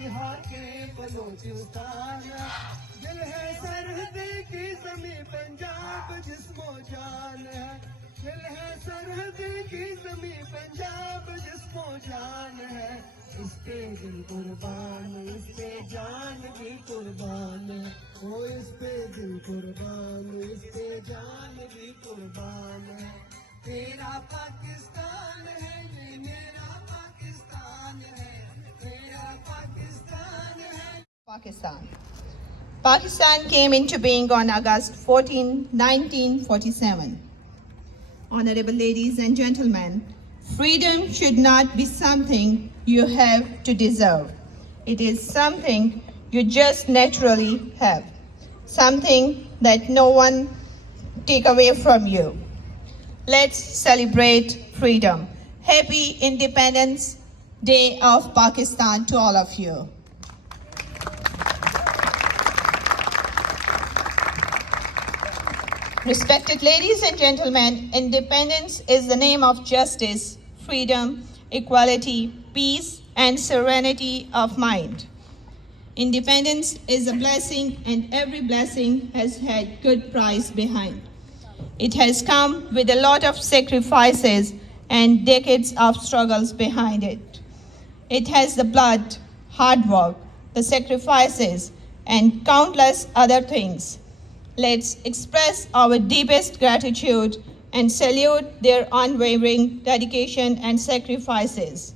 के बलोचिस्तान दिल है सरहद की ज़मीं पंजाब जिस्मो जान है दिल है सरहद की ज़मीं पंजाब जिस्मो जान है इस पे दिल कुर्बान इस पे जान भी कुर्बान है ओ इस पे दिल कुर्बान इस पे जान भी कुर्बान है तेरा पाकिस्तान है ये मेरा पाकिस्तान है तेरा पाकिस्तान है Pakistan came into being on August 14, 1947. Honorable ladies and gentlemen, freedom should not be something you have to deserve. It is something you just naturally have, something that no one take away from you. Let's celebrate freedom. Happy Independence Day of Pakistan to all of you. Respected ladies and gentlemen, independence is the name of justice, freedom, equality, peace, and serenity of mind. Independence is a blessing, and every blessing has had good price behind. It has come with a lot of sacrifices and decades of struggles behind it. It has the blood, hard work, the sacrifices, and countless other things. Let's express our deepest gratitude and salute their unwavering dedication and sacrifices.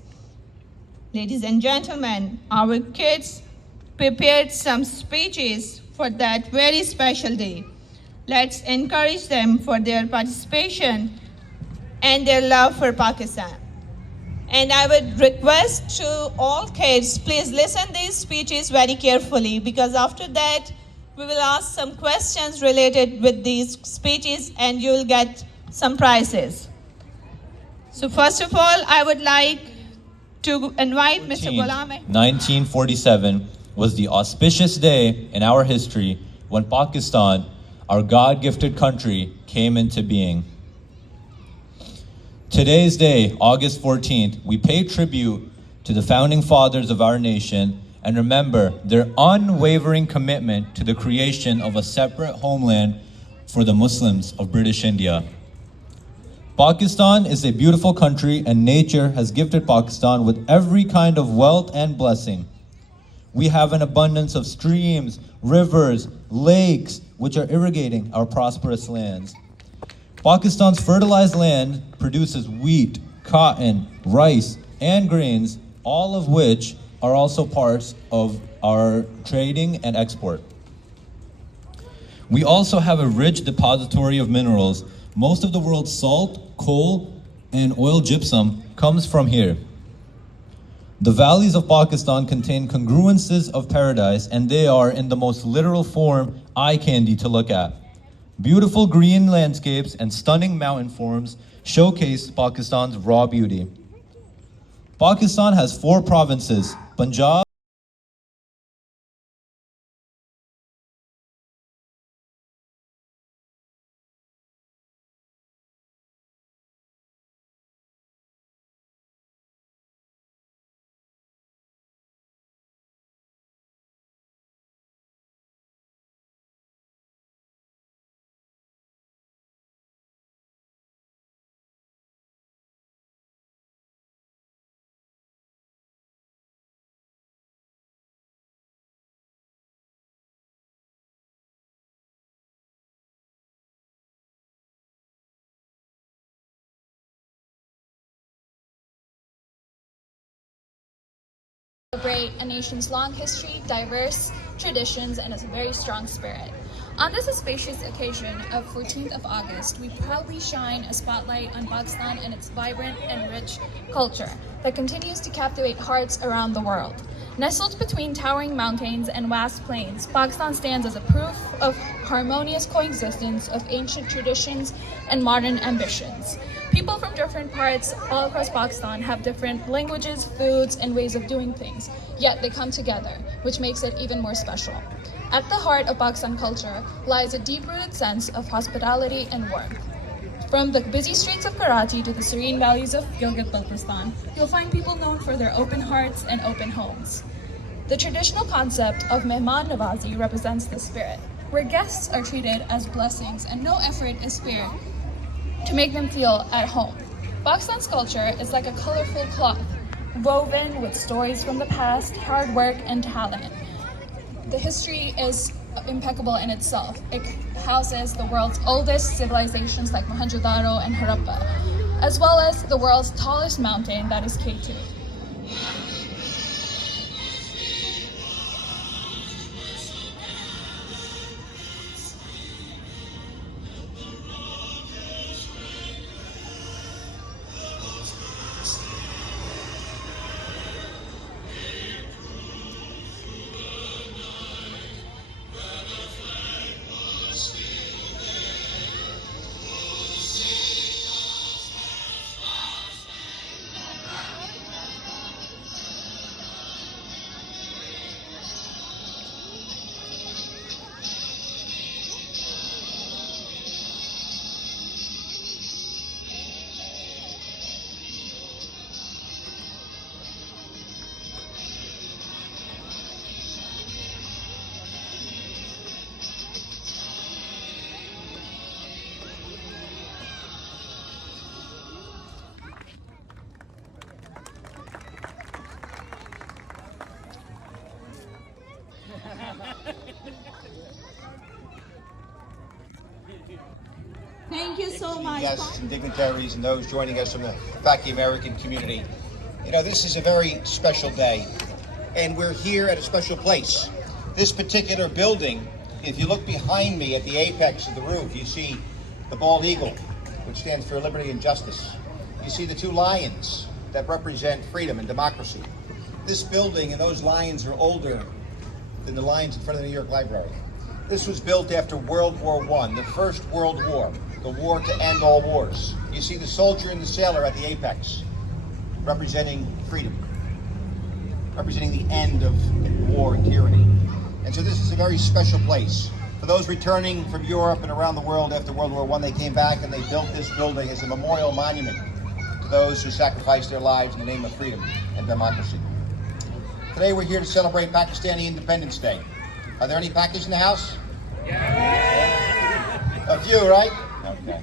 Ladies and gentlemen, our kids prepared some speeches for that very special day. Let's encourage them for their participation and their love for Pakistan. And I would request to all kids, please listen these speeches very carefully, because after that, we will ask some questions related with these speeches and you will get some prizes. So first of all, I would like to invite Mr. Ghulam. 1947 was the auspicious day in our history when Pakistan, our God-gifted country, came into being. Today's day, August 14th, we pay tribute to the founding fathers of our nation and remember their unwavering commitment to the creation of a separate homeland for the Muslims of British India. Pakistan is a beautiful country and nature has gifted Pakistan with every kind of wealth and blessing. We have an abundance of streams, rivers, lakes, which are irrigating our prosperous lands. Pakistan's fertilized land produces wheat, cotton, rice, and grains, all of which are also parts of our trading and export. We also have a rich depository of minerals. Most of the world's salt, coal, and oil gypsum comes from here. The valleys of Pakistan contain congruences of paradise, and they are, in the most literal form, eye candy to look at. Beautiful green landscapes and stunning mountain forms showcase Pakistan's raw beauty. Pakistan has 4 provinces: Punjab, celebrate a nation's long history, diverse traditions, and a very strong spirit. On this auspicious occasion of 14th of August, we proudly shine a spotlight on Pakistan and its vibrant and rich culture that continues to captivate hearts around the world. Nestled between towering mountains and vast plains, Pakistan stands as a proof of harmonious coexistence of ancient traditions and modern ambitions. People from different parts all across Pakistan have different languages, foods, and ways of doing things, yet they come together, which makes it even more special. At the heart of Pakistan culture lies a deep-rooted sense of hospitality and warmth. From the busy streets of Karachi to the serene valleys of Gilgit-Baltistan, you'll find people known for their open hearts and open homes. The traditional concept of mehman nawazi represents this spirit, where guests are treated as blessings and no effort is spared to make them feel at home. Pakistan's culture is like a colorful cloth, woven with stories from the past, hard work, and talent. The history is impeccable in itself. It houses the world's oldest civilizations like Mohenjo-daro and Harappa, as well as the world's tallest mountain, that is K2. Thank you so much. Guests and dignitaries and those joining us from the Paki American community. You know, this is a very special day, and we're here at a special place. This particular building, if you look behind me at the apex of the roof, you see the bald eagle, which stands for liberty and justice. You see the two lions that represent freedom and democracy. This building and those lions are older than the lions in front of the New York Library. This was built after World War I, the First World War, the war to end all wars. You see the soldier and the sailor at the apex, representing freedom, representing the end of war and tyranny. And so this is a very special place. For those returning from Europe and around the world after World War I, they came back and they built this building as a memorial monument to those who sacrificed their lives in the name of freedom and democracy. Today we're here to celebrate Pakistani Independence Day. Are there any Pakis in the house? Yeah. A few, right? Okay.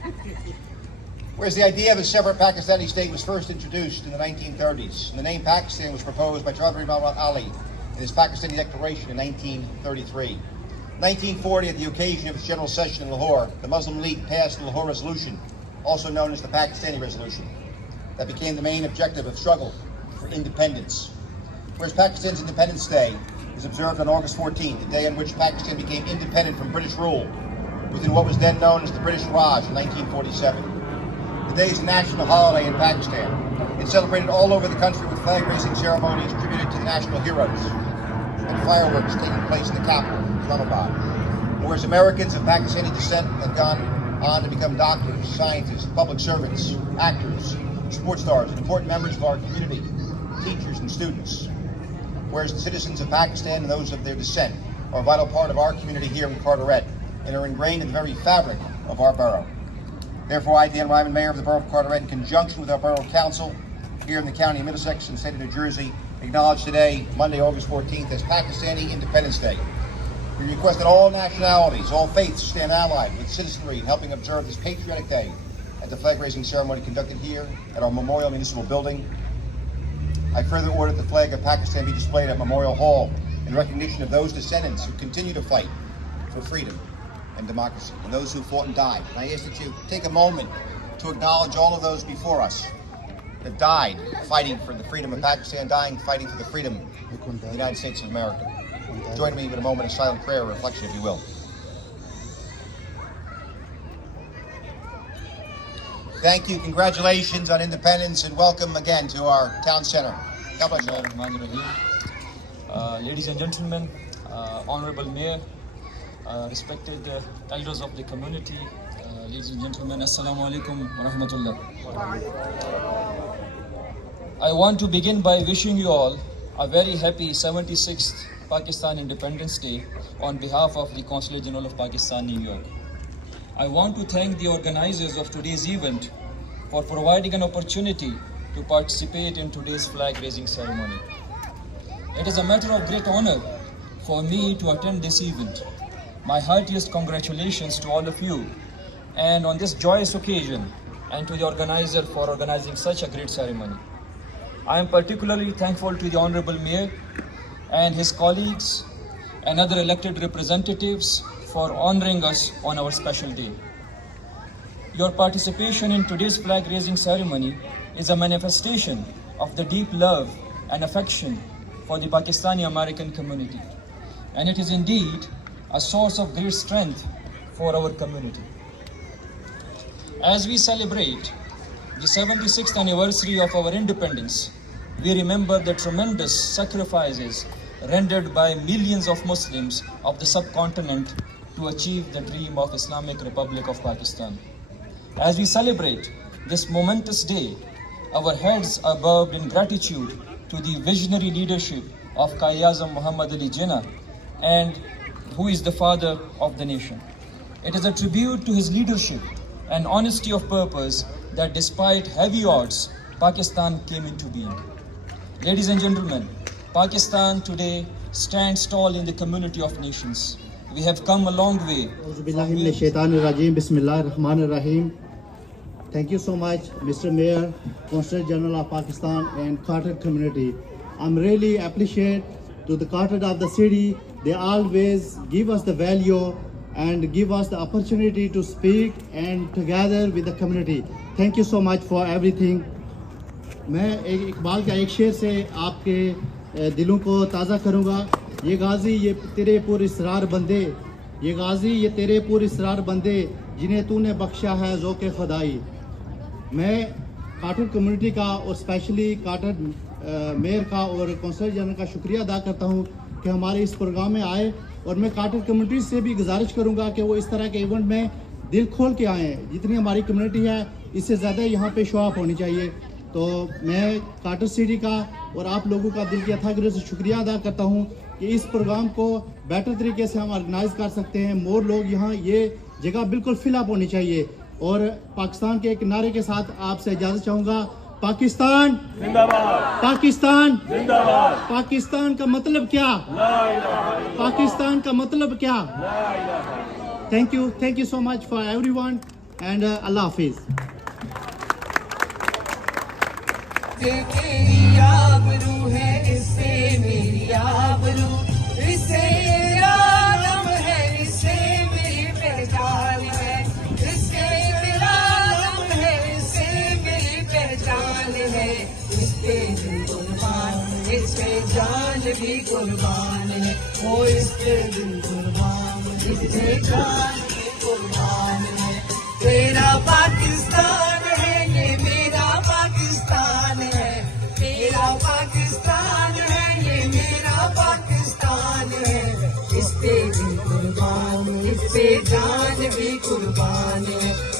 Whereas the idea of a separate Pakistani state was first introduced in the 1930s. And the name Pakistan was proposed by Chaudhry Muhammad Ali in his Pakistani Declaration in 1933. 1940, at the occasion of its General Session in Lahore, the Muslim League passed the Lahore Resolution, also known as the Pakistani Resolution, that became the main objective of struggle for independence. Whereas Pakistan's Independence Day is observed on August 14th, the day on which Pakistan became independent from British rule within what was then known as the British Raj in 1947. The day is a national holiday in Pakistan. It's celebrated all over the country with flag-raising ceremonies attributed to the national heroes and fireworks taking place in the capital, Islamabad. Whereas Americans of Pakistani descent have gone on to become doctors, scientists, public servants, actors, sports stars, and important members of our community, teachers and students. Whereas the citizens of Pakistan and those of their descent are a vital part of our community here in Carteret and are ingrained in the very fabric of our borough. Therefore, I, Dan Ryman, Mayor of the Borough of Carteret, in conjunction with our Borough Council here in the County of Middlesex and State of New Jersey, acknowledge today, Monday, August 14th, as Pakistani Independence Day. We request that all nationalities, all faiths stand allied with citizenry in helping observe this patriotic day at the flag-raising ceremony conducted here at our Memorial Municipal Building. I further order that the flag of Pakistan be displayed at Memorial Hall in recognition of those descendants who continue to fight for freedom and democracy, and those who fought and died. And I ask that you take a moment to acknowledge all of those before us that died fighting for the freedom of Pakistan, dying fighting for the freedom of the United States of America. Join me with a moment of silent prayer or reflection, if you will. Thank you, congratulations on independence, and welcome again to our town center. God bless you. Ladies and gentlemen, Honorable Mayor, respected elders of the community, ladies and gentlemen, Assalamu alaikum wa rahmatullah. I want to begin by wishing you all a very happy 76th Pakistan Independence Day on behalf of the Consulate General of Pakistan, New York. I want to thank the organizers of today's event for providing an opportunity to participate in today's flag-raising ceremony. It is a matter of great honor for me to attend this event. My heartiest congratulations to all of you and on this joyous occasion, and to the organizer for organizing such a great ceremony. I am particularly thankful to the Honorable Mayor and his colleagues and other elected representatives for honoring us on our special day. Your participation in today's flag raising ceremony is a manifestation of the deep love and affection for the Pakistani American community, and it is indeed a source of great strength for our community. As we celebrate the 76th anniversary of our independence, we remember the tremendous sacrifices rendered by millions of Muslims of the subcontinent to achieve the dream of Islamic Republic of Pakistan. As we celebrate this momentous day, our heads are bowed in gratitude to the visionary leadership of Qayyazam Muhammad Ali Jinnah, and who is the father of the nation. It is a tribute to his leadership and honesty of purpose that despite heavy odds, Pakistan came into being. Ladies and gentlemen, Pakistan today stands tall in the community of nations. We have come a long way. Thank you so much, Mr. Mayor, Consul General of Pakistan and Carteret community. I'm really appreciate to the Carteret of the city. They always give us the value and give us the opportunity to speak and together with the community. Thank you so much for everything. मैं एक इकबाल का एक शेर से आपके दिलों को ताज़ा करूँगा। ये गाजी ये तेरे पुरइसरार बंदे, ये गाजी ये तेरे पुरइसरार बंदे, जिन्हें तूने बख्शा है ज़ौक़े खुदाई। मैं कार्टरेट कम्युनिटी का और स्पेशली कार्टरेट मेयर का और कौंसल जनरल का शुक्रिया अदा करता हूँ कि हमारे इस प्रोग्राम में आए, और मैं कार्टरेट कम्युनिटी से भी गुजारिश करूँगा कि वो इस तरह के इवेंट में दिल खोल के आएँ। जितनी हमारी कम्युनिटी है इससे ज़्यादा यहाँ पे शो अप होनी चाहिए। तो मैं कार्टरेट सिटी का और आप लोगों का दिल की अथाह दिल से शुक्रिया अदा करता हूँ कि इस प्रोग्राम को बेटर तरीके से हम ऑर्गेनाइज कर सकते हैं। मोर लोग यहाँ, ये जगह बिल्कुल फिलअप होनी चाहिए। और पाकिस्तान के एक नारे के साथ आपसे इजाज़त चाहूँगा। पाकिस्तान जिंदाबाद, पाकिस्तान जिंदाबाद। पाकिस्तान का मतलब क्या? पाकिस्तान का मतलब क्या? Thank you so much for everyone and अल्लाह हाफिज। तेरी आबरू है, इससे मेरी आबरू, इससे मेरा नाम है, इससे मेरी पहचान है, इससे मेरा नाम है, इससे मेरी पहचान है। इससे दिल कुर्बान, इससे जान भी कुर्बान है। ओ इससे दिल कुर्बान, इससे जान भी कुर्बान है। तेरा पाकिस्तान है, ये मेरा पाकिस्तान है। मेरा पाकिस्तान है, ये मेरा पाकिस्तान है। इस पे दिल कुर्बान, इस पे जान भी कुर्बान है।